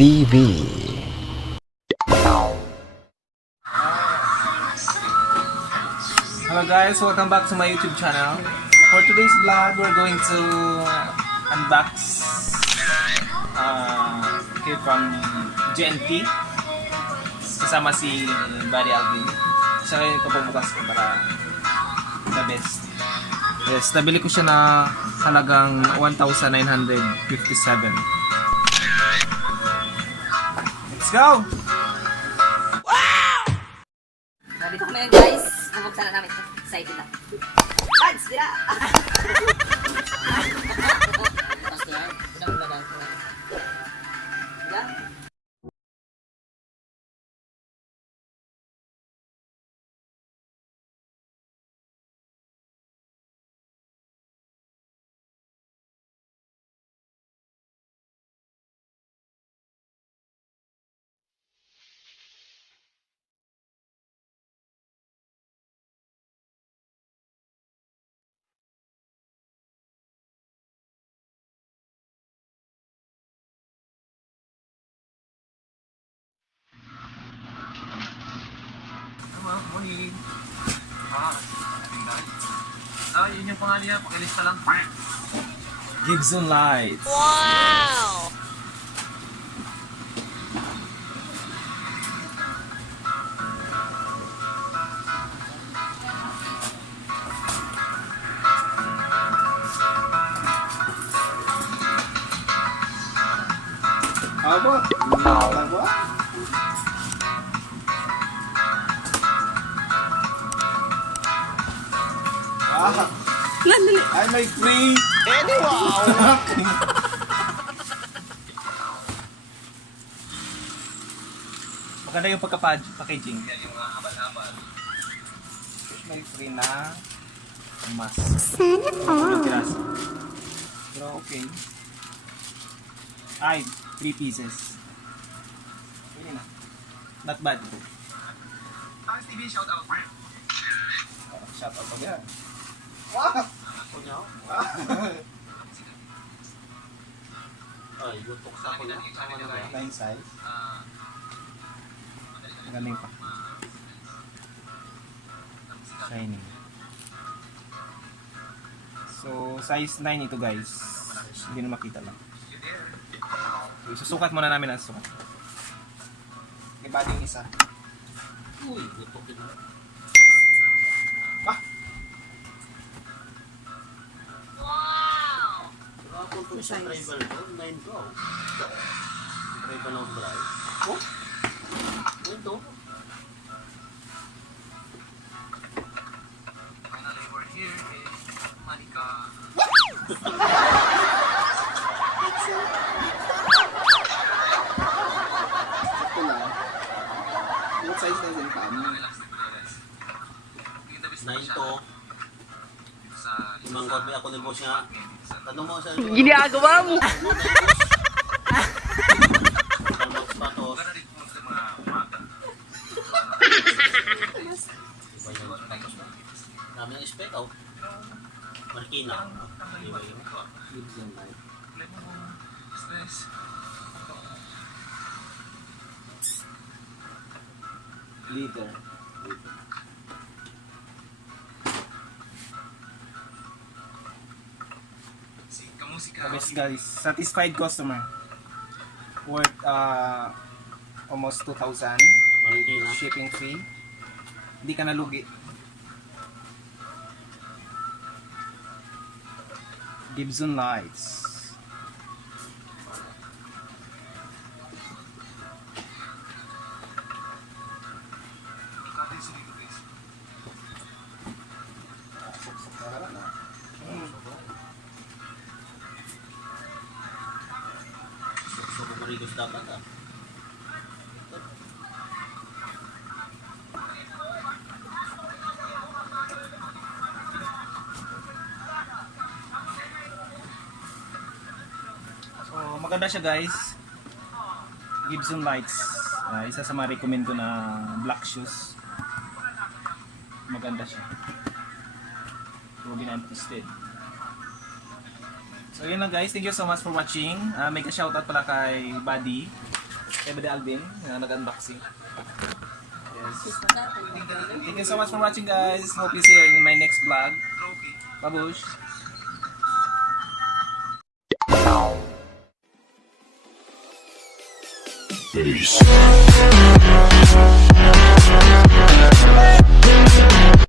TV. Hello guys, welcome back to my YouTube channel. For today's vlog, we're going to unbox kit from GNT. Kasama si Buddy Alvin. Siya rin ito pumukas ko para the best. Yes, nabili ko siya na halagang 1,957. Let's go! Dito kami guys, bubuksan na namin ito. Excited na. Ads, bira! Basta yan, pinag-vlogan ko. Bira? Morning. Yun yung pangalan niya, pakilista lang. Gibson Lights. Wow! Aba? Aba? Ay, may free! Wow! Maganda yung pagka-packaging. Yan yung mga habal-habal. May free na mask. Sana all. Pero okay. Ay, 3 pieces. Pwede na. Not bad. Thanks TV, shout out. Shout out pa yan. Wow! Ay, gutok sa ako na. Line size. Magaling pa. Shining. So, size 9 ito guys. Hindi na makita lang. Okay, susukat muna namin ang sukat. Iba din isa. Uy, gutok yun. Ako sa driver ko, 9 ko. Driver ng drive. Oh? Ito? Finally, we're here in Manica. Ito lang. What size na yung kami? 9 to. Limang korbe ako ng boss nga. Tanong mo sa... Ginagawa mo! Patos. Dami ng spec out. Marikina. Leader. Yes guys, satisfied customer. Worth almost 2,000. Marikina. Shipping fee. Hindi ka nalugi. Gibson Lights. So, kumarigos dapat ah. So, maganda siya guys. Gibson Lights. Isa sa mga recommend ko na black shoes. Maganda siya. Ruby Twisted. So yun lang guys, thank you so much for watching. Mega shoutout pala kay Buddy. kay Buddy Alvin na nag-unboxing. Yes. Thank you so much for watching, guys. Hope you see you in my next vlog. Babush! Peace.